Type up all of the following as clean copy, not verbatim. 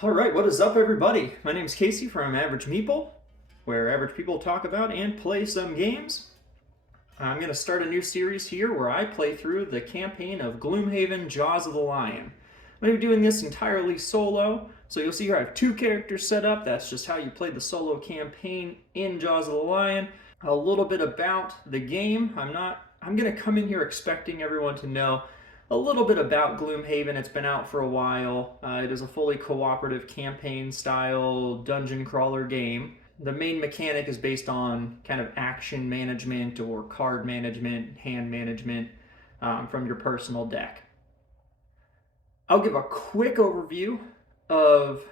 All right, what is up, everybody? My name is Casey from Average Meeple, where average people talk about and play some games. I'm going to start a new series here where I play through the campaign of Gloomhaven, Jaws of the Lion. I'm going to be doing this entirely solo, so you'll see here I have two characters set up. That's just how you play the solo campaign in Jaws of the Lion. A little bit about the game. I'm going to come in here expecting everyone to know a little bit about Gloomhaven. It's been out for a while. It is a fully cooperative campaign style dungeon crawler game. The main mechanic is based on kind of action management or card management, hand management from your personal deck. I'll give a quick overview of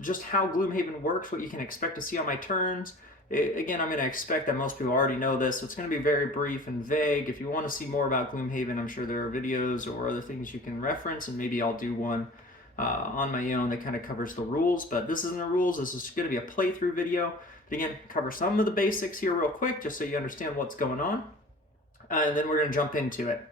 just how Gloomhaven works, what you can expect to see on my turns. Again, I'm going to expect that most people already know this, so it's going to be very brief and vague. If you want to see more about Gloomhaven, I'm sure there are videos or other things you can reference, and maybe I'll do one on my own that kind of covers the rules. But this isn't the rules. This is going to be a playthrough video. But again, cover some of the basics here real quick, just so you understand what's going on. And then we're going to jump into it.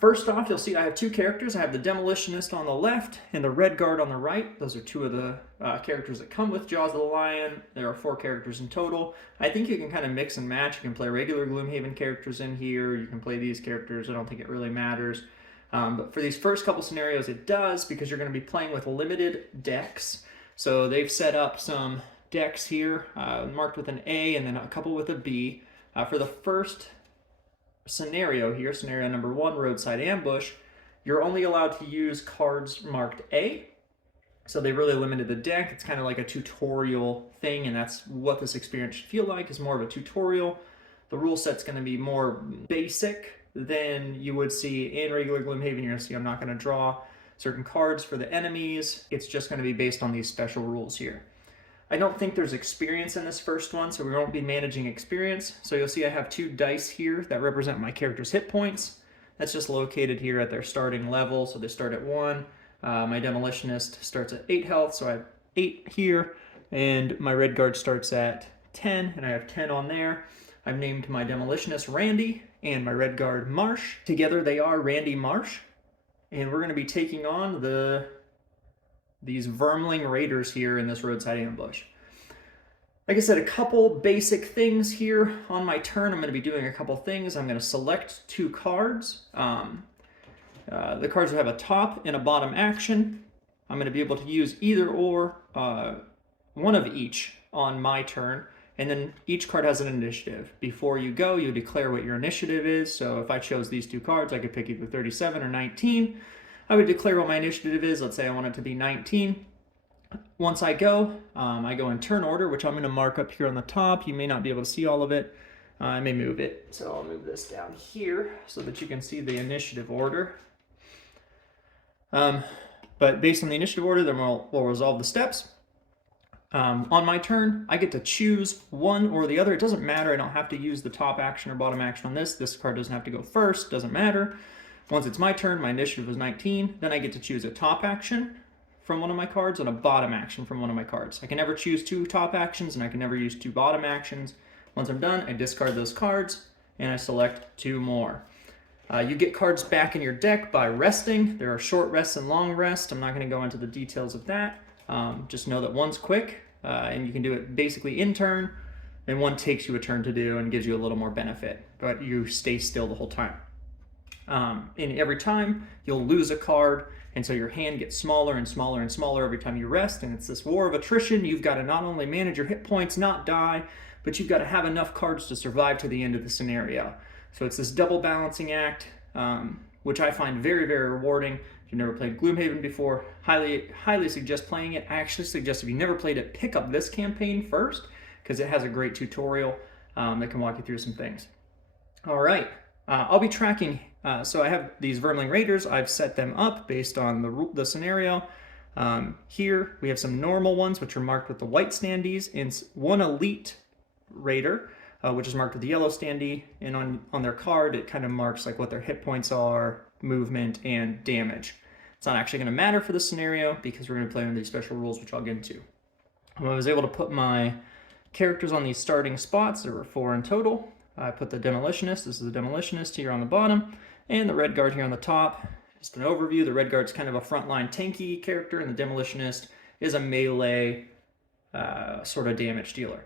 First off, you'll see I have two characters. I have the Demolitionist on the left and the Red Guard on the right. Those are two of the characters that come with Jaws of the Lion. There are 4 characters in total. I think you can kind of mix and match. You can play regular Gloomhaven characters in here. You can play these characters. I don't think it really matters. But for these first couple scenarios, it does, because you're going to be playing with limited decks. So they've set up some decks here marked with an A and then a couple with a B. For the first scenario here, scenario number 1, roadside ambush, you're only allowed to use cards marked A. So they really limited the deck. It's kind of like a tutorial thing, and that's what this experience should feel like, is more of a tutorial. The rule set's going to be more basic than you would see in regular Gloomhaven. You're going to see I'm not going to draw certain cards for the enemies. It's just going to be based on these special rules here. I don't think there's experience in this first one, so we won't be managing experience. So you'll see I have 2 dice here that represent my character's hit points. That's just located here at their starting level, so they start at 1. My Demolitionist starts at 8 health, so I have 8 here, and my Red Guard starts at 10, and I have 10 on there. I've named my Demolitionist Randy and my Red Guard Marsh. Together they are Randy Marsh, and we're going to be taking on these Vermling Raiders here in this roadside ambush. Like I said, a couple basic things here on my turn. I'm going to be doing a couple things. I'm going to select 2 cards. The cards will have a top and a bottom action. I'm going to be able to use either or, one of each on my turn. And then each card has an initiative. Before you go, you declare what your initiative is. So if I chose these 2 cards, I could pick either 37 or 19. I would declare what my initiative is. Let's say I want it to be 19. Once I go in turn order, which I'm going to mark up here on the top. You may not be able to see all of it. I may move it. So I'll move this down here so that you can see the initiative order. But based on the initiative order, then we'll resolve the steps. On my turn, I get to choose one or the other. It doesn't matter. I don't have to use the top action or bottom action on this. This card doesn't have to go first. Doesn't matter. Once it's my turn, my initiative was 19, then I get to choose a top action from one of my cards and a bottom action from one of my cards. I can never choose 2 top actions, and I can never use 2 bottom actions. Once I'm done, I discard those cards, and I select 2 more. You get cards back in your deck by resting. There are short rests and long rests. I'm not going to go into the details of that. Just know that one's quick, and you can do it basically in turn, and one takes you a turn to do and gives you a little more benefit, but you stay still the whole time. And every time you'll lose a card, and so your hand gets smaller and smaller and smaller every time you rest, and it's this war of attrition. You've got to not only manage your hit points, not die, but you've got to have enough cards to survive to the end of the scenario. So it's this double balancing act, which I find very, very rewarding. If you've never played Gloomhaven before, highly suggest playing it. I actually suggest if you've never played it, pick up this campaign first, because it has a great tutorial that can walk you through some things. All right. I'll be tracking, so I have these Vermling Raiders. I've set them up based on the scenario. Here we have some normal ones, which are marked with the white standees, and one elite raider, which is marked with the yellow standee, and on their card it kind of marks like what their hit points are, movement, and damage. It's not actually going to matter for this scenario because we're going to play under these special rules, which I'll get into. I was able to put my characters on these starting spots. There were 4 in total. I put the Demolitionist, this is the Demolitionist here on the bottom, and the Red Guard here on the top. Just an overview, the Red Guard's kind of a frontline tanky character, and the Demolitionist is a melee sort of damage dealer.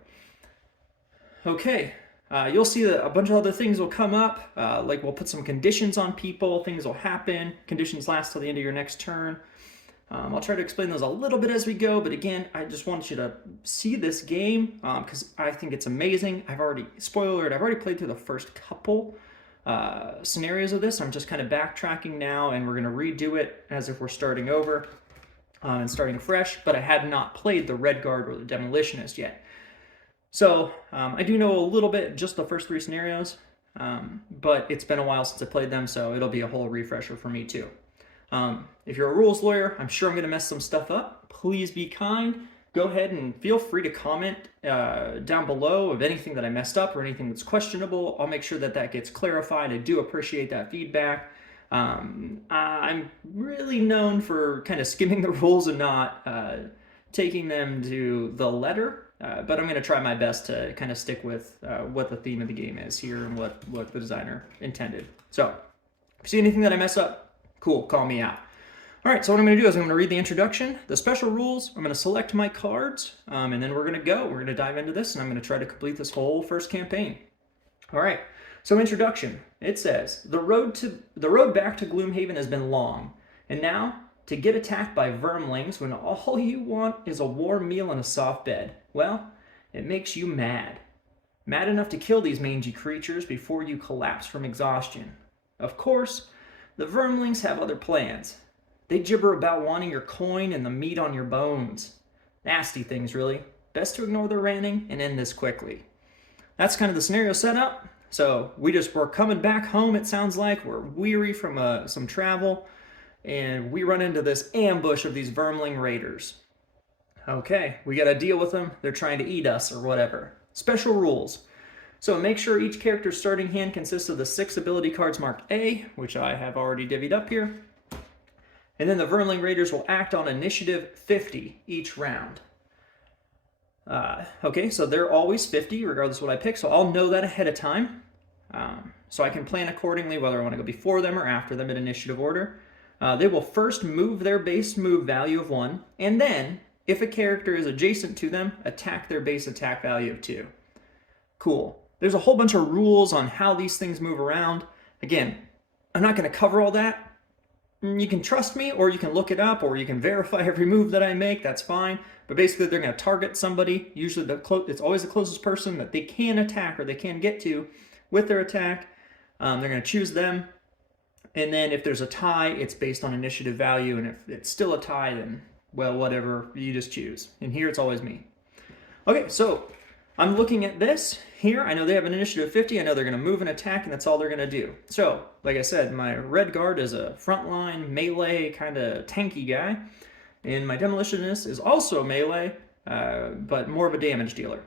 Okay, you'll see that a bunch of other things will come up, like we'll put some conditions on people, things will happen, conditions last till the end of your next turn. I'll try to explain those a little bit as we go, but again, I just want you to see this game because I think it's amazing. Spoiler alert, I've already played through the first couple scenarios of this. I'm just kind of backtracking now, and we're going to redo it as if we're starting over and starting fresh, but I had not played the Red Guard or the Demolitionist yet. So I do know a little bit, just the first 3 scenarios, but it's been a while since I played them, so it'll be a whole refresher for me too. If you're a rules lawyer, I'm sure I'm going to mess some stuff up. Please be kind. Go ahead and feel free to comment down below of anything that I messed up or anything that's questionable. I'll make sure that that gets clarified. I do appreciate that feedback. I'm really known for kind of skimming the rules and not taking them to the letter, but I'm going to try my best to kind of stick with what the theme of the game is here and what the designer intended. So, if you see anything that I mess up, cool, call me out. All right, so what I'm going to do is I'm going to read the introduction, the special rules, I'm going to select my cards, and then we're going to go. We're going to dive into this, and I'm going to try to complete this whole first campaign. All right, so introduction. It says, the road back to Gloomhaven has been long, and now, to get attacked by vermlings when all you want is a warm meal and a soft bed, well, it makes you mad. Mad enough to kill these mangy creatures before you collapse from exhaustion. Of course, the vermlings have other plans. They gibber about wanting your coin and the meat on your bones. Nasty things, really. Best to ignore their ranting and end this quickly. That's kind of the scenario setup. So we're coming back home, it sounds like. We're weary from some travel, and we run into this ambush of these vermling raiders. Okay, we got to deal with them. They're trying to eat us or whatever. Special rules. So make sure each character's starting hand consists of the 6 ability cards marked A, which I have already divvied up here. And then the Vermling Raiders will act on initiative 50 each round. Okay, so they're always 50, regardless of what I pick, so I'll know that ahead of time. So I can plan accordingly whether I want to go before them or after them in initiative order. They will first move their base move value of 1, and then, if a character is adjacent to them, attack their base attack value of 2. Cool. There's a whole bunch of rules on how these things move around. Again, I'm not going to cover all that. You can trust me, or you can look it up, or you can verify every move that I make. That's fine. But basically, they're going to target somebody. Usually, it's always the closest person that they can attack or they can get to with their attack. They're going to choose them. And then if there's a tie, it's based on initiative value. And if it's still a tie, then, well, whatever. You just choose. And here, it's always me. Okay, so I'm looking at this here. I know they have an initiative 50. I know they're going to move and attack, and that's all they're going to do. So, like I said, my Red Guard is a frontline, melee, kind of tanky guy. And my Demolitionist is also melee, but more of a damage dealer.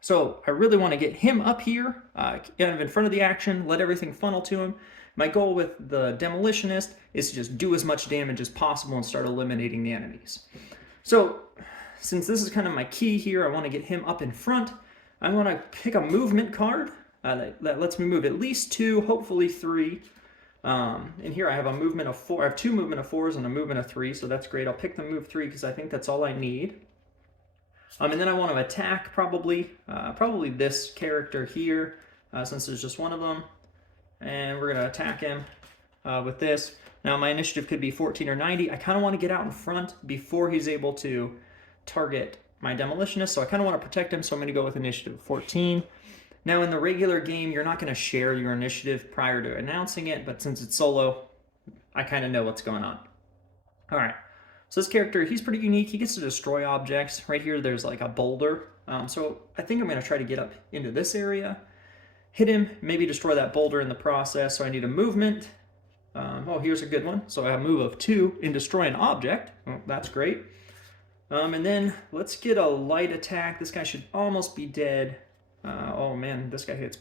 So I really want to get him up here, kind of in front of the action, let everything funnel to him. My goal with the Demolitionist is to just do as much damage as possible and start eliminating the enemies. So, since this is kind of my key here, I want to get him up in front. I want to pick a movement card that lets me move at least 2, hopefully 3. And here I have a movement of 4. I have 2 movement of 4s and a movement of 3, so that's great. I'll pick the move 3 because I think that's all I need. And then I want to attack probably this character here, since there's just one of them. And we're going to attack him with this. Now my initiative could be 14 or 90. I kind of want to get out in front before he's able to target my Demolitionist, so I kind of want to protect him, so I'm going to go with initiative 14. Now in the regular game, you're not going to share your initiative prior to announcing it, but since it's solo, I kind of know what's going on. Alright, so this character, he's pretty unique. He gets to destroy objects. Right here, there's like a boulder. So I think I'm going to try to get up into this area, hit him, maybe destroy that boulder in the process, so I need a movement. Oh, here's a good one. So I have a move of 2 in destroy an object. Well, that's great. And then let's get a light attack. This guy should almost be dead. Oh man, this guy hits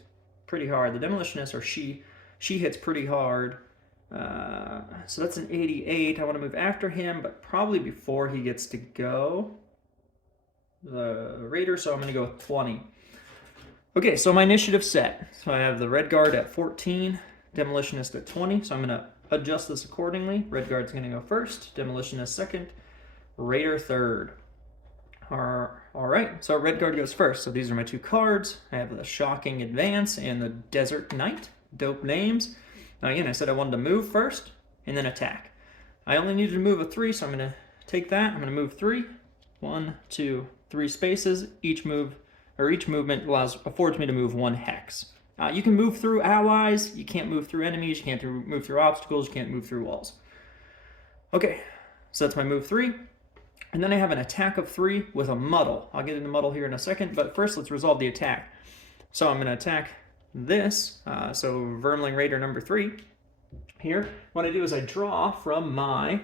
pretty hard. The Demolitionist, or she hits pretty hard. So that's an 88. I want to move after him, but probably before he gets to go. The Raider, so I'm going to go with 20. Okay, so my initiative set. So I have the Red Guard at 14, Demolitionist at 20. So I'm going to adjust this accordingly. Red guard's going to go first, Demolitionist second, Raider third. All right, so Red guard goes first. So these are my two cards. I have the Shocking Advance and the Desert Knight. Dope names. Now again, I said I wanted to move first and then attack. I only needed to move a 3, so I'm going to take that. I'm going to move 3. 1, 2, 3 spaces. Each movement affords me to move 1 hex. You can move through allies. You can't move through enemies. You can't move through obstacles. You can't move through walls. Okay, so that's my move 3. And then I have an attack of 3 with a muddle. I'll get into muddle here in a second, but first let's resolve the attack. So I'm going to attack this. So Vermling Raider number 3 here. What I do is I draw from my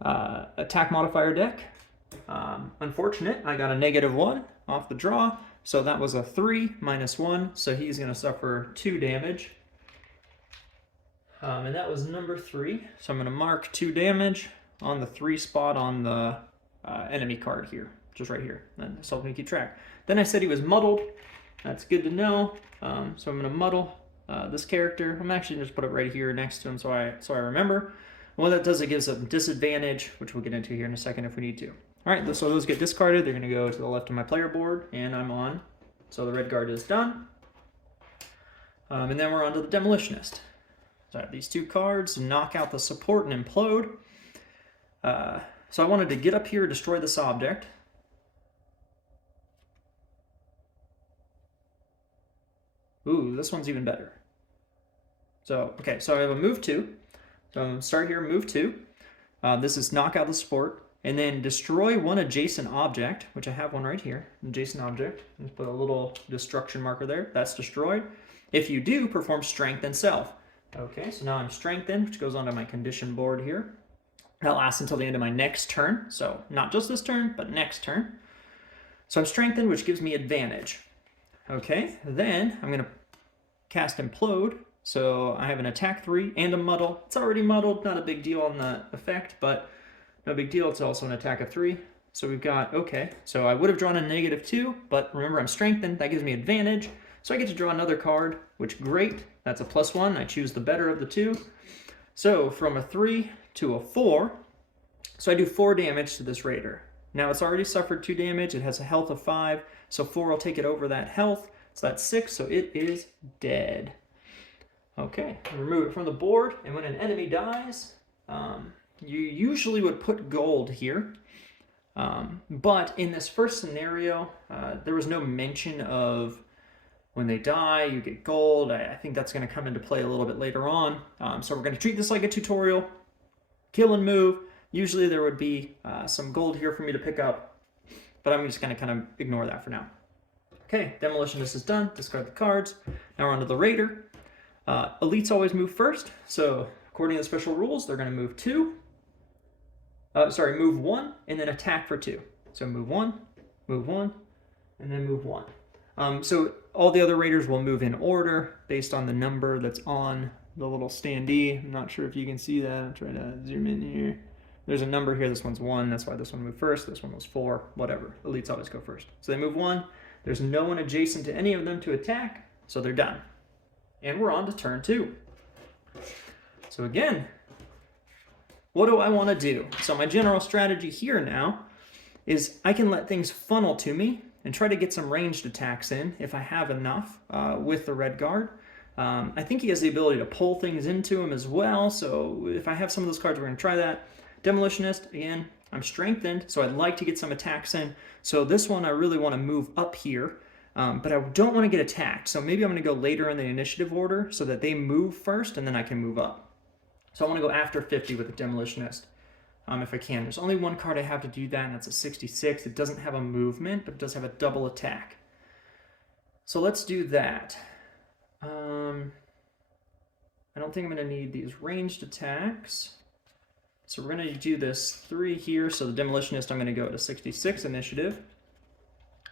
attack modifier deck. Unfortunate, I got a -1 off the draw. So that was a 3 minus 1. So he's going to suffer 2 damage. And that was number 3. So I'm going to mark 2 damage on the 3 spot on the enemy card here, just right here. And so I'm going to keep track. Then I said he was muddled. That's good to know. So I'm going to muddle this character. I'm actually going to just put it right here next to him so I remember. And what that does, it gives a disadvantage, which we'll get into here in a second if we need to. All right, so those get discarded. They're going to go to the left of my player board, and I'm on. So the red guard is done. And then we're on to the Demolitionist. So I have these 2 cards, knock out the support and implode. So I wanted to get up here, destroy this object. Ooh, this one's even better. So, okay, so I have a move 2. So I'm going to start here, move 2. This is knock out the support. And then destroy 1 adjacent object, which I have one right here, adjacent object. Just put a little destruction marker there. That's destroyed. If you do, perform Strengthen Self. Okay, so now I'm Strengthened, which goes onto my condition board here. That lasts until the end of my next turn. So not just this turn, but next turn. So I'm Strengthened, which gives me advantage. Okay, then I'm going to cast Implode. So I have an attack 3 and a muddle. It's already muddled, not a big deal on the effect, but no big deal. It's also an attack of 3. So we've got, okay, so I would have drawn a -2, but remember I'm Strengthened. That gives me advantage. So I get to draw another card, which great. That's a +1. I choose the better of the 2. So from a 3 to a 4, so I do 4 damage to this raider. Now it's already suffered 2 damage. It has a health of 5, so 4 will take it over that health. So that's 6, so it is dead. Okay, remove it from the board, and when an enemy dies, you usually would put gold here. But in this first scenario, there was no mention of when they die, you get gold. I think that's going to come into play a little bit later on. So we're going to treat this like a tutorial. Kill and move. Usually there would be some gold here for me to pick up, but I'm just going to kind of ignore that for now. Okay, Demolitionist is done. Discard the cards. Now we're on to the Raider. Elites always move first, so according to the special rules, they're going to move 2. Move 1, and then attack for 2. So move 1, and then move 1. So all the other Raiders will move in order based on the number that's on the little standee. I'm not sure if you can see that. I'm trying to zoom in here. There's a number here. This one's 1. That's why this one moved first. This one was 4. Whatever. Elites always go first. So they move 1. There's no one adjacent to any of them to attack, so they're done. And we're on to turn 2. So again, what do I want to do? So my general strategy here now is I can let things funnel to me and try to get some ranged attacks in if I have enough with the red guard. I think he has the ability to pull things into him as well, so if I have some of those cards, we're going to try that. Demolitionist, again, I'm Strengthened, so I'd like to get some attacks in. So this one I really want to move up here, but I don't want to get attacked. So maybe I'm going to go later in the initiative order so that they move first and then I can move up. So I want to go after 50 with the Demolitionist if I can. There's only one card I have to do that, and that's a 66. It doesn't have a movement, but it does have a double attack. So let's do that. I don't think I'm going to need these ranged attacks. So we're going to do this 3 here. So the Demolitionist, I'm going to go to 66 initiative.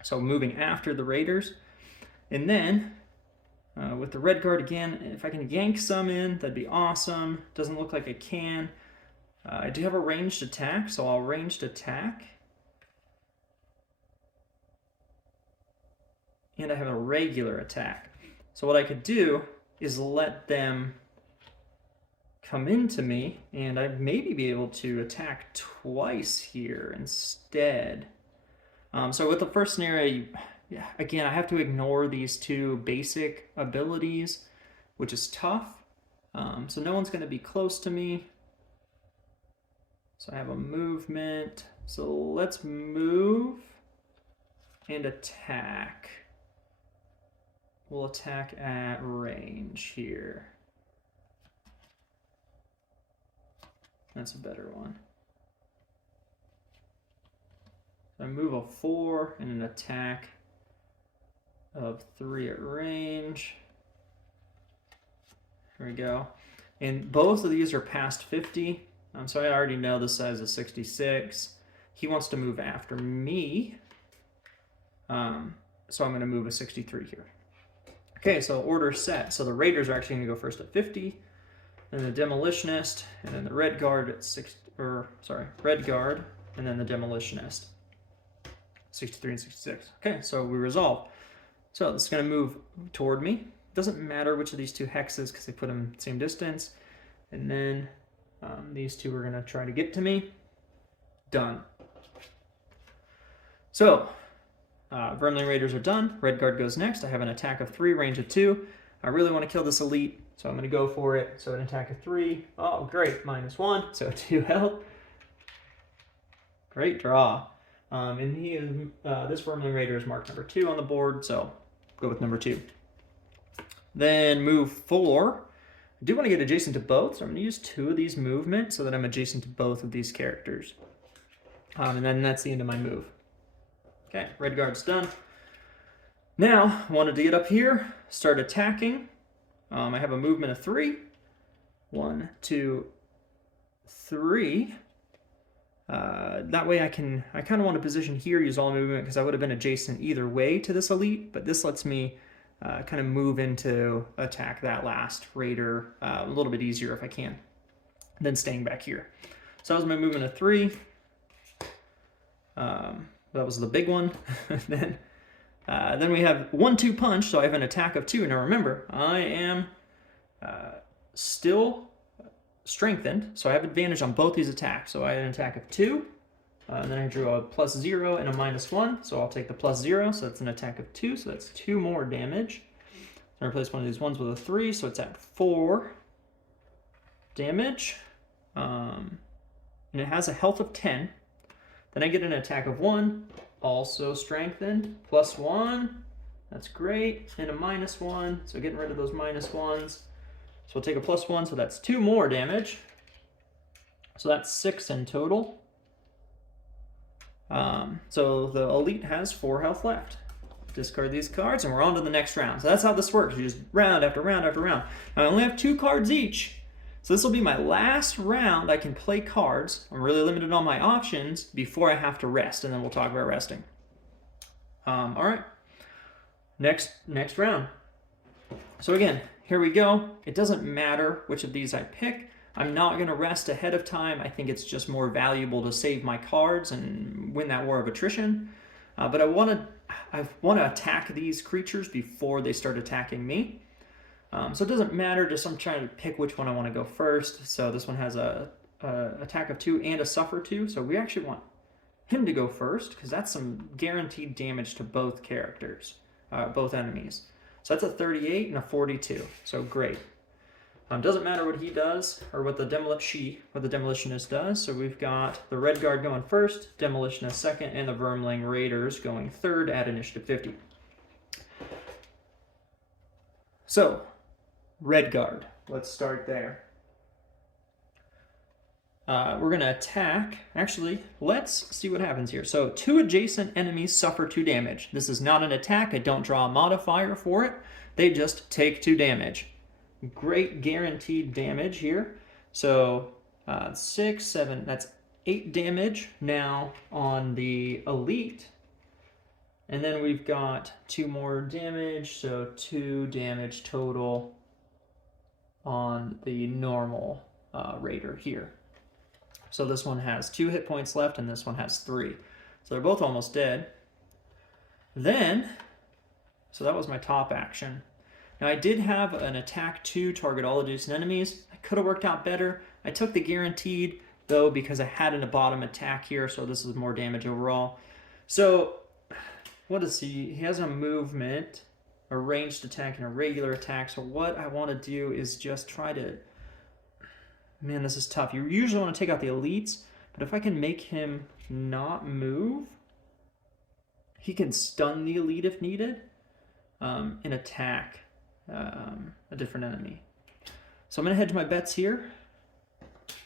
So moving after the Raiders. And then with the red guard again, if I can yank some in, that'd be awesome. Doesn't look like I can. I do have a ranged attack, so I'll ranged attack. And I have a regular attack. So what I could do is let them come into me, and I'd maybe be able to attack twice here instead. So with the first scenario, again, I have to ignore these two basic abilities, which is tough. So no one's going to be close to me. So I have a movement. So let's move and attack. We'll attack at range here. That's a better one. I move a 4 and an attack of 3 at range. There we go. And both of these are past 50. So I already know the size is 66. He wants to move after me. So I'm going to move a 63 here. Okay, so order set. So the Raiders are actually going to go first at 50. Then the Demolitionist, and then the Red Guard at Red Guard, and then the Demolitionist. 63 and 66. Okay, so we resolve. So it's going to move toward me. Doesn't matter which of these two hexes because they put them same distance. And then these two are going to try to get to me. Done. So Vermling Raiders are done. Red Guard goes next. I have an attack of 3, range of 2. I really want to kill this elite, so I'm going to go for it. So an attack of 3. Oh, great. -1, so 2 health. Great draw. And he is this Vermling Raider is marked number 2 on the board, so go with number 2. Then move 4. I do want to get adjacent to both, so I'm going to use 2 of these movements so that I'm adjacent to both of these characters. And then that's the end of my move. Okay, Red Guard's done. Now, I wanted to get up here, start attacking. I have a movement of 3. 1, 2, 3. That way I kind of want to position here, use all movement, because I would have been adjacent either way to this elite, but this lets me kind of move into attack that last raider a little bit easier if I can, than staying back here. So that was my movement of 3. That was the big one. Then we have 1-2 punch, so I have an attack of 2. Now remember, I am still strengthened, so I have advantage on both these attacks. So I had an attack of 2, and then I drew a +0 and a -1, so I'll take the +0, so that's an attack of 2, so that's 2 more damage. I replace one of these ones with a 3, so it's at 4 damage. And it has a health of 10. Then I get an attack of 1, also strengthened, +1. That's great, and a -1, so getting rid of those -1s. So we'll take a +1, so that's 2 more damage. So that's 6 in total. So the elite has 4 health left. Discard these cards, and we're on to the next round. So that's how this works. You just round after round after round. Now, I only have 2 cards each. So this will be my last round I can play cards. I'm really limited on my options before I have to rest, and then we'll talk about resting. All right. Next round. So again, here we go. It doesn't matter which of these I pick. I'm not going to rest ahead of time. I think it's just more valuable to save my cards and win that war of attrition. But I want to attack these creatures before they start attacking me. So it doesn't matter, just I'm trying to pick which one I want to go first. So this one has a attack of 2 and a suffer 2. So we actually want him to go first because that's some guaranteed damage to both characters, both enemies. So that's a 38 and a 42. So great. Doesn't matter what he does or what the Demolitionist does. So we've got the Red Guard going first, Demolitionist second, and the Vermling Raiders going third at initiative 50. So, Red Guard. Let's start there. We're going to attack. Actually, let's see what happens here. So, 2 adjacent enemies suffer 2 damage. This is not an attack. I don't draw a modifier for it. They just take 2 damage. Great guaranteed damage here. So, 6, 7, that's 8 damage now on the elite. And then we've got 2 more damage, so 2 damage total on the normal raider here. So this one has 2 hit points left, and this one has 3. So they're both almost dead. Then, so that was my top action. Now I did have an attack 2, target all adjacent enemies. I could have worked out better. I took the guaranteed, though, because I had a bottom attack here, so this is more damage overall. So, what is he? He has a movement, a ranged attack, and a regular attack. So what I want to do is just try to... Man, this is tough. You usually want to take out the elites, but if I can make him not move, he can stun the elite if needed, and attack a different enemy. So I'm going to hedge my bets here,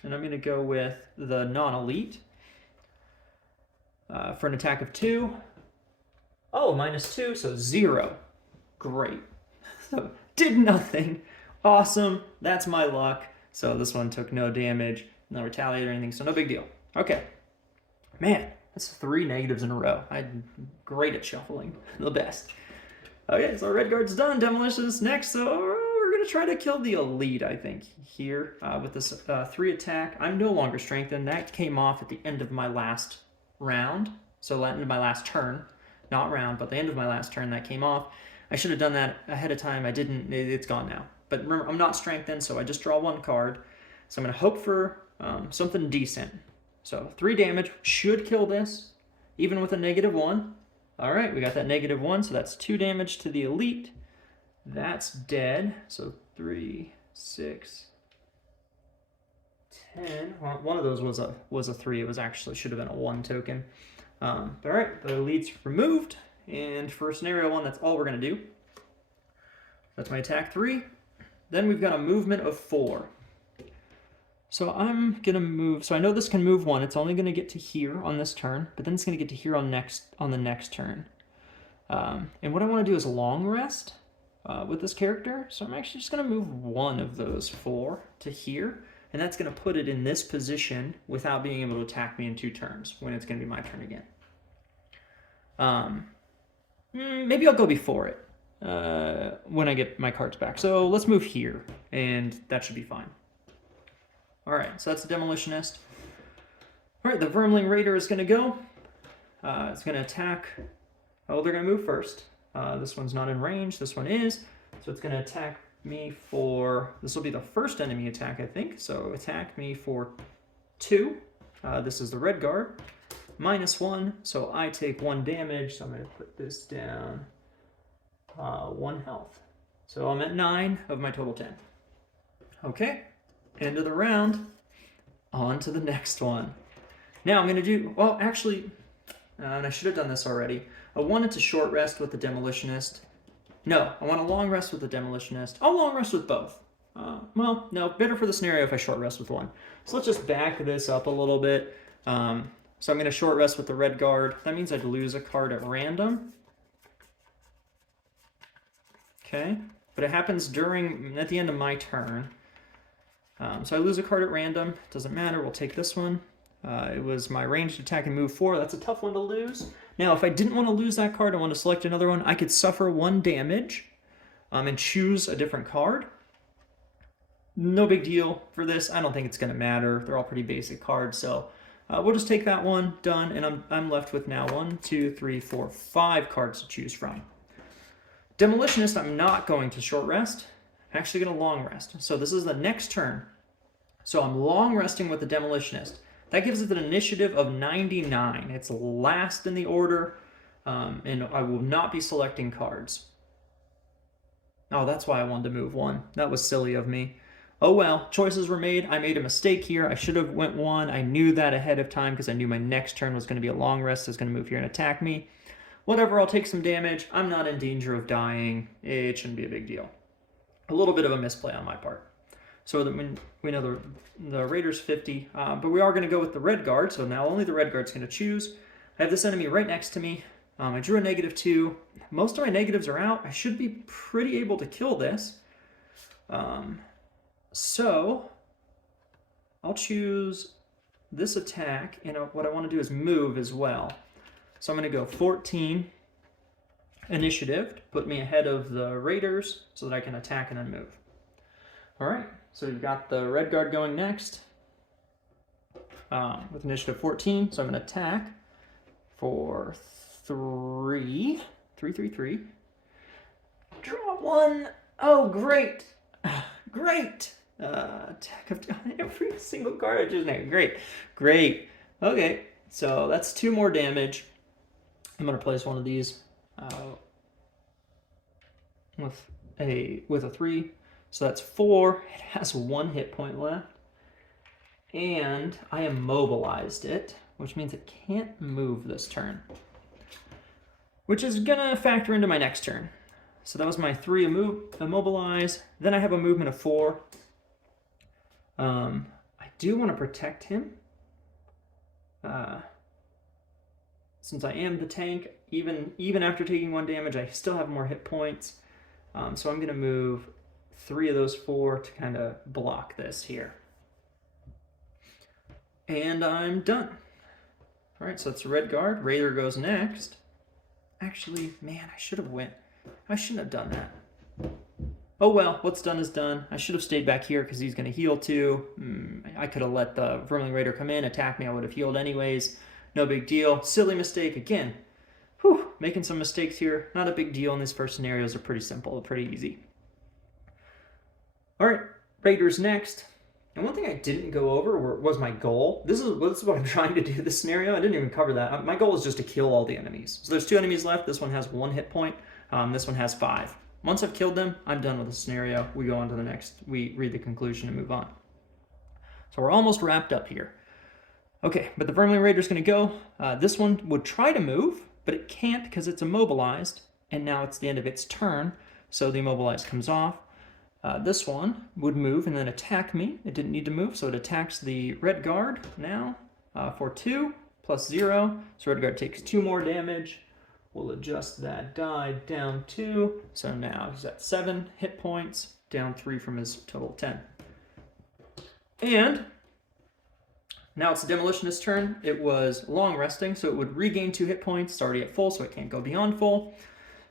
and I'm going to go with the non-elite for an attack of 2. Oh, -2, so 0. Great. So did nothing. Awesome. That's my luck. So this one took no damage, no retaliate or anything, so no big deal. Okay. Man, that's 3 negatives in a row. I'm great at shuffling. The best. Okay, so red guard's done. Demolition is next, so we're going to try to kill the elite, I think, here with this 3 attack. I'm no longer strengthened. That came off at the end of my last round, so end of my last turn. Not round, but the end of my last turn that came off. I should have done that ahead of time. I didn't. It's gone now. But remember, I'm not strengthened, so I just draw 1 card. So I'm going to hope for something decent. So 3 damage should kill this, even with a -1. All right, we got that -1, so that's 2 damage to the elite. That's dead. So 3, 6, 10. Well, one of those was a 3. It was actually should have been a 1 token. All right, the elite's removed, and for scenario 1, that's all we're going to do. That's my attack 3. Then we've got a movement of 4. So I'm going to move, so I know this can move 1. It's only going to get to here on this turn, but then it's going to get to here on the next turn. And what I want to do is long rest with this character. So I'm actually just going to move 1 of those 4 to here. And that's going to put it in this position without being able to attack me in 2 turns when it's going to be my turn again. Maybe I'll go before it when I get my cards back. So let's move here, and that should be fine. All right, so that's the Demolitionist. All right, the Vermling Raider is going to go. It's going to attack. Oh, they're going to move first. This one's not in range. This one is. So it's going to attack me for, this will be the first enemy attack, I think. So attack me for 2. This is the red guard. -1, so I take 1 damage. So I'm going to put this down 1 health. So I'm at 9 of my total 10. Okay, end of the round. On to the next one. Now I'm going to do, well, actually, and I should have done this already. I wanted to short rest with the Demolitionist. No, I want a long rest with the Demolitionist. I'll long rest with both. Well, no, better for the scenario if I short rest with 1. So let's just back this up a little bit. So I'm going to short rest with the red guard. That means I'd lose a card at random. Okay, but it happens at the end of my turn. So I lose a card at random. Doesn't matter, we'll take this one. It was my ranged attack and move 4. That's a tough one to lose. Now, if I didn't want to lose that card, I want to select another one. I could suffer 1 damage and choose a different card. No big deal for this. I don't think it's going to matter. They're all pretty basic cards, so we'll just take that one, done, and I'm left with now 1, 2, 3, 4, 5 cards to choose from. Demolitionist, I'm not going to short rest. I'm actually going to long rest. So this is the next turn. So I'm long resting with the Demolitionist. That gives it an initiative of 99. It's last in the order, and I will not be selecting cards. Oh, that's why I wanted to move 1. That was silly of me. Oh well, choices were made. I made a mistake here. I should have went 1. I knew that ahead of time because I knew my next turn was going to be a long rest. It's going to move here and attack me. Whatever, I'll take some damage. I'm not in danger of dying. It shouldn't be a big deal. A little bit of a misplay on my part. So we know the Raider's 50, but we are going to go with the red guard, so now only the red guard's going to choose. I have this enemy right next to me. I drew a -2. Most of my negatives are out. I should be pretty able to kill this. So I'll choose this attack, and what I want to do is move as well. So I'm going to go 14 initiative to put me ahead of the Raiders so that I can attack and then move. All right, so we've got the red guard going next with initiative 14. So I'm going to attack for 3. Draw 1. Oh, great. Great. Attack of every single card I just named. Great. Great. Okay, so that's 2 more damage. I'm going to place one of these with a 3. So that's 4. It has 1 hit point left. And I immobilized it, which means it can't move this turn, which is going to factor into my next turn. So that was my 3 immobilize. Then I have a movement of 4. I do want to protect him. Since I am the tank, even after taking 1 damage, I still have more hit points. So I'm going to move 3 of those 4 to kind of block this here. And I'm done. All right, so that's the red guard. Raider goes next. Actually, man, I shouldn't have done that. Oh well, what's done is done. I should have stayed back here because he's going to heal too. I could have let the Vermling Raider come in, attack me. I would have healed anyways. No big deal. Silly mistake again. Whew, making some mistakes here. Not a big deal, and these first scenarios are pretty simple, pretty easy. All right, Raiders next. And one thing I didn't go over was my goal. This is what I'm trying to do this scenario. I didn't even cover that. My goal is just to kill all the enemies. So there's 2 enemies left. This one has 1 hit point. This one has 5. Once I've killed them, I'm done with the scenario. We go on to the next. We read the conclusion and move on. So we're almost wrapped up here. Okay, but the Vermling Raider's going to go. This one would try to move, but it can't because it's immobilized. And now it's the end of its turn, so the immobilized comes off. This one would move and then attack me. It didn't need to move, so it attacks the red guard now for 2 plus 0. So red guard takes 2 more damage. We'll adjust that die down 2. So now he's at 7 hit points, down 3 from his total 10. And now it's the Demolitionist's turn. It was long resting, so it would regain 2 hit points. It's already at full, so it can't go beyond full.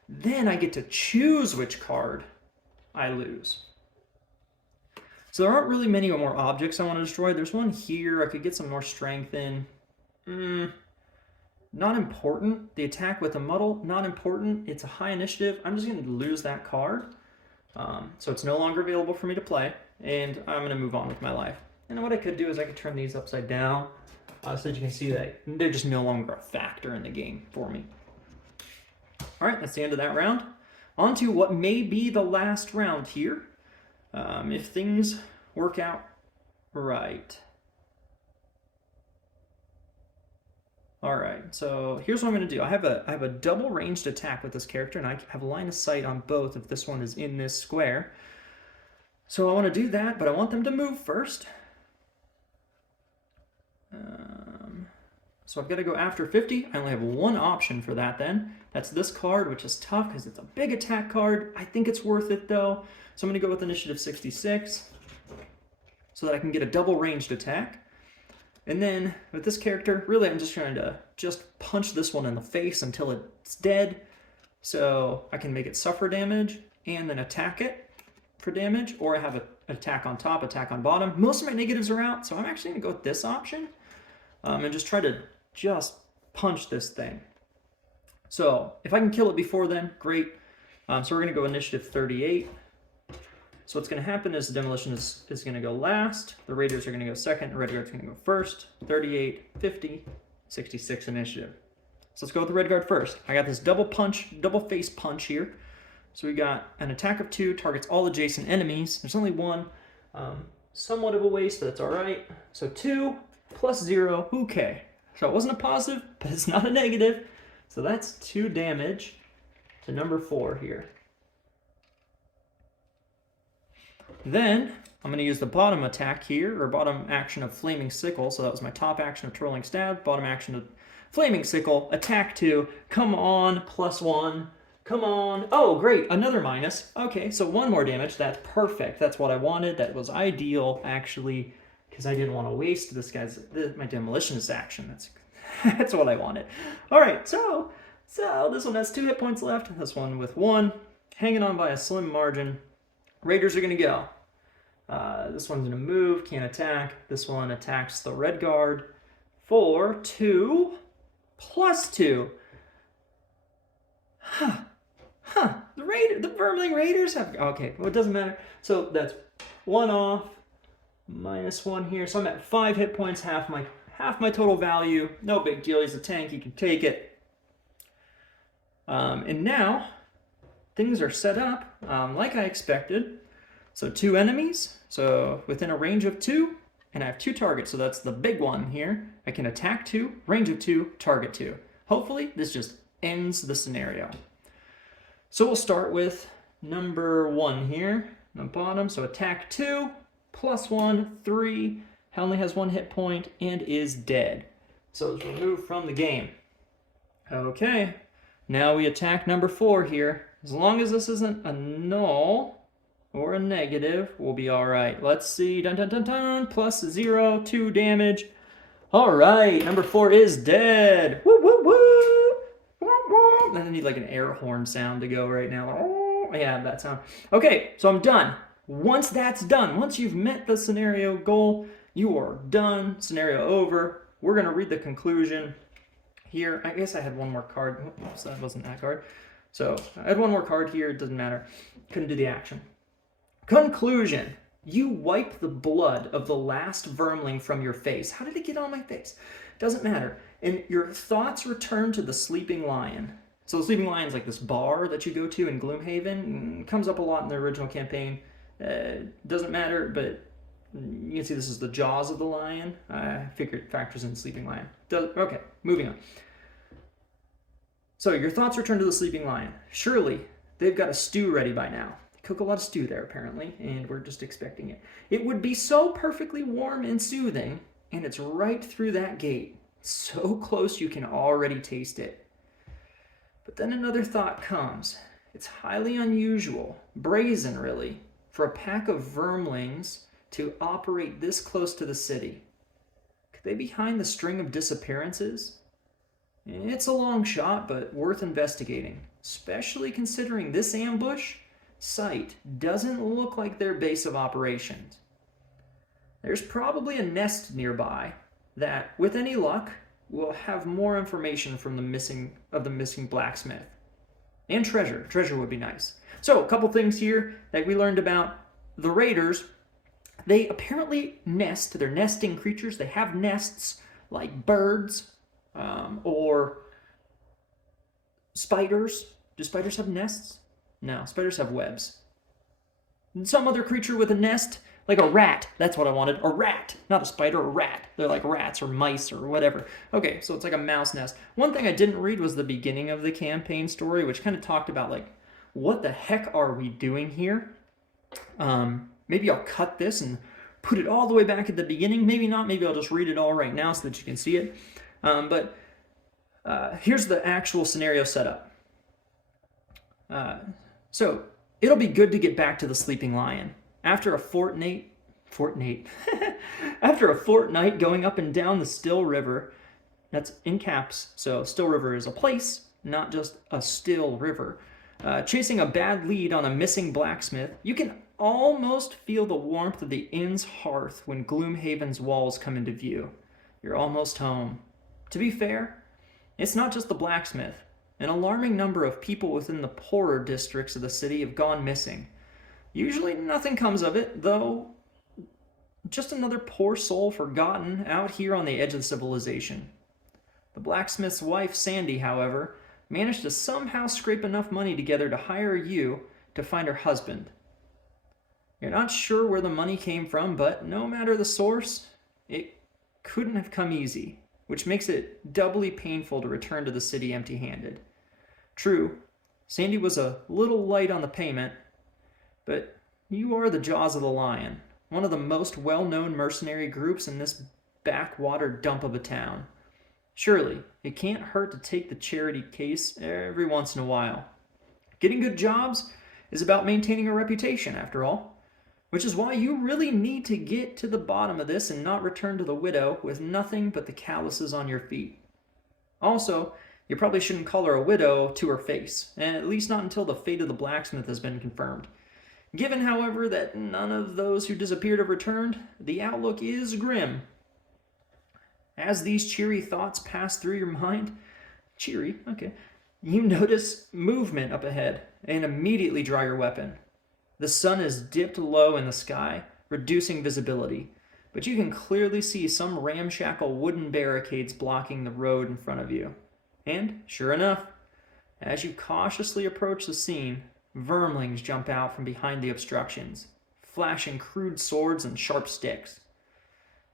Then I get to choose which card I lose. So there aren't really many more objects I want to destroy. There's one here. I could get some more strength in. Not important. The attack with a muddle, not important. It's a high initiative. I'm just going to lose that card. So it's no longer available for me to play. And I'm going to move on with my life. And what I could do is I could turn these upside down so that you can see that they're just no longer a factor in the game for me. All right, that's the end of that round. On to what may be the last round here, if things work out right. All right, so here's what I'm going to do. I have a double ranged attack with this character, and I have a line of sight on both if this one is in this square. So I want to do that, but I want them to move first. So I've got to go after 50. I only have 1 option for that then. That's this card, which is tough because it's a big attack card. I think it's worth it though. So I'm going to go with initiative 66 so that I can get a double ranged attack. And then with this character, really I'm just trying to punch this one in the face until it's dead. So I can make it suffer damage and then attack it for damage, or I have an attack on top, attack on bottom. Most of my negatives are out, so I'm actually going to go with this option and just try to punch this thing. So if I can kill it before then, great. So we're going to go initiative 38. So what's going to happen is the Demolition is going to go last. The Raiders are going to go second. The Red Guard's going to go first. 38, 50, 66 initiative. So let's go with the Red Guard first. I got this double face punch here. So we got an attack of 2, targets all adjacent enemies. There's only 1. Somewhat of a waste, but that's all right. So 2 plus 0, okay. So it wasn't a positive, but it's not a negative. So that's 2 damage to number 4 here. Then I'm going to use the bottom attack here, or bottom action of Flaming Sickle. So that was my top action of Twirling Stab, bottom action of Flaming Sickle, attack 2. Come on, plus 1. Come on. Oh, great, another minus. Okay, so 1 more damage. That's perfect. That's what I wanted. That was ideal, actually, because I didn't want to waste my Demolitionist action. That's what I wanted. All right, so this one has 2 hit points left. This one with 1, hanging on by a slim margin. Raiders are going to go. This one's going to move, can't attack. This one attacks the Red Guard for 2 plus 2. The Vermling Raiders have... Okay, well, it doesn't matter. So that's 1 off, -1 here. So I'm at 5 hit points, half my total value. No big deal. He's a tank. He can take it. And now things are set up like I expected. So 2 enemies. So within a range of 2. And I have 2 targets. So that's the big one here. I can attack 2, range of 2, target 2. Hopefully this just ends the scenario. So we'll start with number 1 here on the bottom. So attack 2, +1, 3. He only has 1 hit point and is dead. So it's removed from the game. Okay, now we attack number 4 here. As long as this isn't a null or a negative, we'll be all right. Let's see. Dun dun dun dun. +0, 2 damage. All right, number 4 is dead. Woo woo woo. I need like an air horn sound to go right now. Oh, yeah, that sound. Okay, so I'm done. Once that's done, once you've met the scenario goal, you are done. Scenario over. We're going to read the conclusion here. I guess I had 1 more card. Oops, that wasn't that card. So I had 1 more card here. It doesn't matter. Couldn't do the action. Conclusion. You wipe the blood of the last vermling from your face. How did it get on my face? Doesn't matter. And your thoughts return to the sleeping lion. So the sleeping lion is like this bar that you go to in Gloomhaven. It comes up a lot in the original campaign. Doesn't matter, but you can see this is the jaws of the lion. I figured it factors in sleeping lion. Okay, moving on. So your thoughts return to the sleeping lion. Surely they've got a stew ready by now. They cook a lot of stew there apparently, and we're just expecting it. It would be so perfectly warm and soothing, and it's right through that gate. So close you can already taste it. But then another thought comes. It's highly unusual, brazen really, for a pack of vermlings to operate this close to the city. Could they be behind the string of disappearances? It's a long shot, but worth investigating, especially considering this ambush site doesn't look like their base of operations. There's probably a nest nearby that, with any luck, will have more information from the missing blacksmith. And treasure. Treasure would be nice. So, a couple things here that we learned about the raiders. They apparently nest. They're nesting creatures. They have nests like birds or spiders. Do spiders have nests? No, spiders have webs. And some other creature with a nest, like a rat. That's what I wanted. A rat. Not a spider, a rat. They're like rats or mice or whatever. Okay, so it's like a mouse nest. One thing I didn't read was the beginning of the campaign story, which kind of talked about like, what the heck are we doing here? Maybe I'll cut this and put it all the way back at the beginning. Maybe not. Maybe I'll just read it all right now so that you can see it. But here's the actual scenario setup. So it'll be good to get back to the sleeping lion. After a fortnight going up and down the Still River, that's in caps, so Still River is a place, not just a still river. Chasing a bad lead on a missing blacksmith, you can almost feel the warmth of the inn's hearth when Gloomhaven's walls come into view. You're almost home. To be fair, it's not just the blacksmith. An alarming number of people within the poorer districts of the city have gone missing. Usually nothing comes of it, though just another poor soul forgotten out here on the edge of civilization. The blacksmith's wife, Sandy, however, managed to somehow scrape enough money together to hire you to find her husband. You're not sure where the money came from, but no matter the source, it couldn't have come easy, which makes it doubly painful to return to the city empty-handed. True, Sandy was a little light on the payment, but you are the jaws of the lion, one of the most well-known mercenary groups in this backwater dump of a town. Surely, it can't hurt to take the charity case every once in a while. Getting good jobs is about maintaining a reputation, after all, which is why you really need to get to the bottom of this and not return to the widow with nothing but the calluses on your feet. Also, you probably shouldn't call her a widow to her face, at least not until the fate of the blacksmith has been confirmed. Given, however, that none of those who disappeared have returned, the outlook is grim. As these cheery thoughts pass through your mind, You notice movement up ahead and immediately draw your weapon. The sun is dipped low in the sky, reducing visibility, but you can clearly see some ramshackle wooden barricades blocking the road in front of you. And, sure enough, as you cautiously approach the scene, vermlings jump out from behind the obstructions, flashing crude swords and sharp sticks.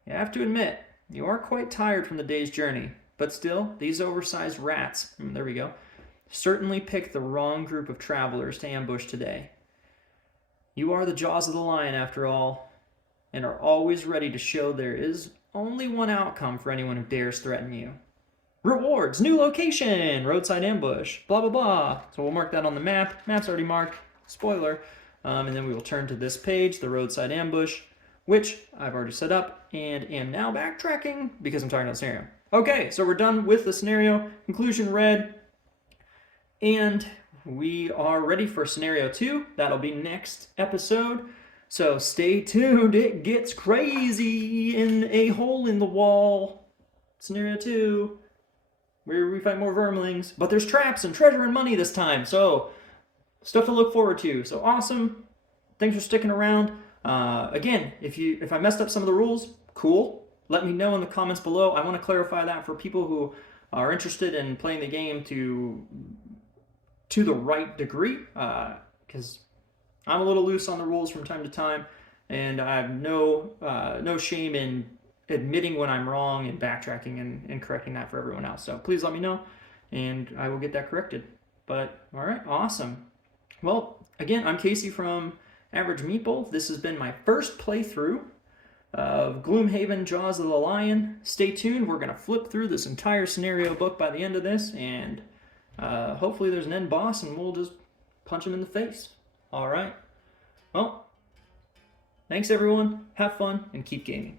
You have to admit, you are quite tired from the day's journey, but still, these oversized rats, there we go, certainly picked the wrong group of travelers to ambush today. You are the jaws of the lion, after all, and are always ready to show there is only one outcome for anyone who dares threaten you. Rewards, new location, roadside ambush, blah, blah, blah. So we'll mark that on the map. Map's already marked, spoiler. And then we will turn to this page, the roadside ambush, which I've already set up and am now backtracking because I'm talking about the scenario. Okay, so we're done with the scenario. Conclusion read. And we are ready for scenario 2. That'll be next episode. So stay tuned. It gets crazy in a hole in the wall. Scenario 2, where we fight more vermlings. But there's traps and treasure and money this time. So stuff to look forward to. So awesome. Thanks for sticking around. Again, if I messed up some of the rules, cool. Let me know in the comments below. I want to clarify that for people who are interested in playing the game to the right degree, because I'm a little loose on the rules from time to time, and I have no shame in admitting when I'm wrong and backtracking and correcting that for everyone else. So please let me know, and I will get that corrected. But all right, awesome. Well, again, I'm Casey from Average Meeple. This has been my first playthrough of Gloomhaven, Jaws of the Lion. Stay tuned. We're going to flip through this entire scenario book by the end of this, and hopefully there's an end boss and we'll just punch him in the face. All right. Well, thanks everyone. Have fun and keep gaming.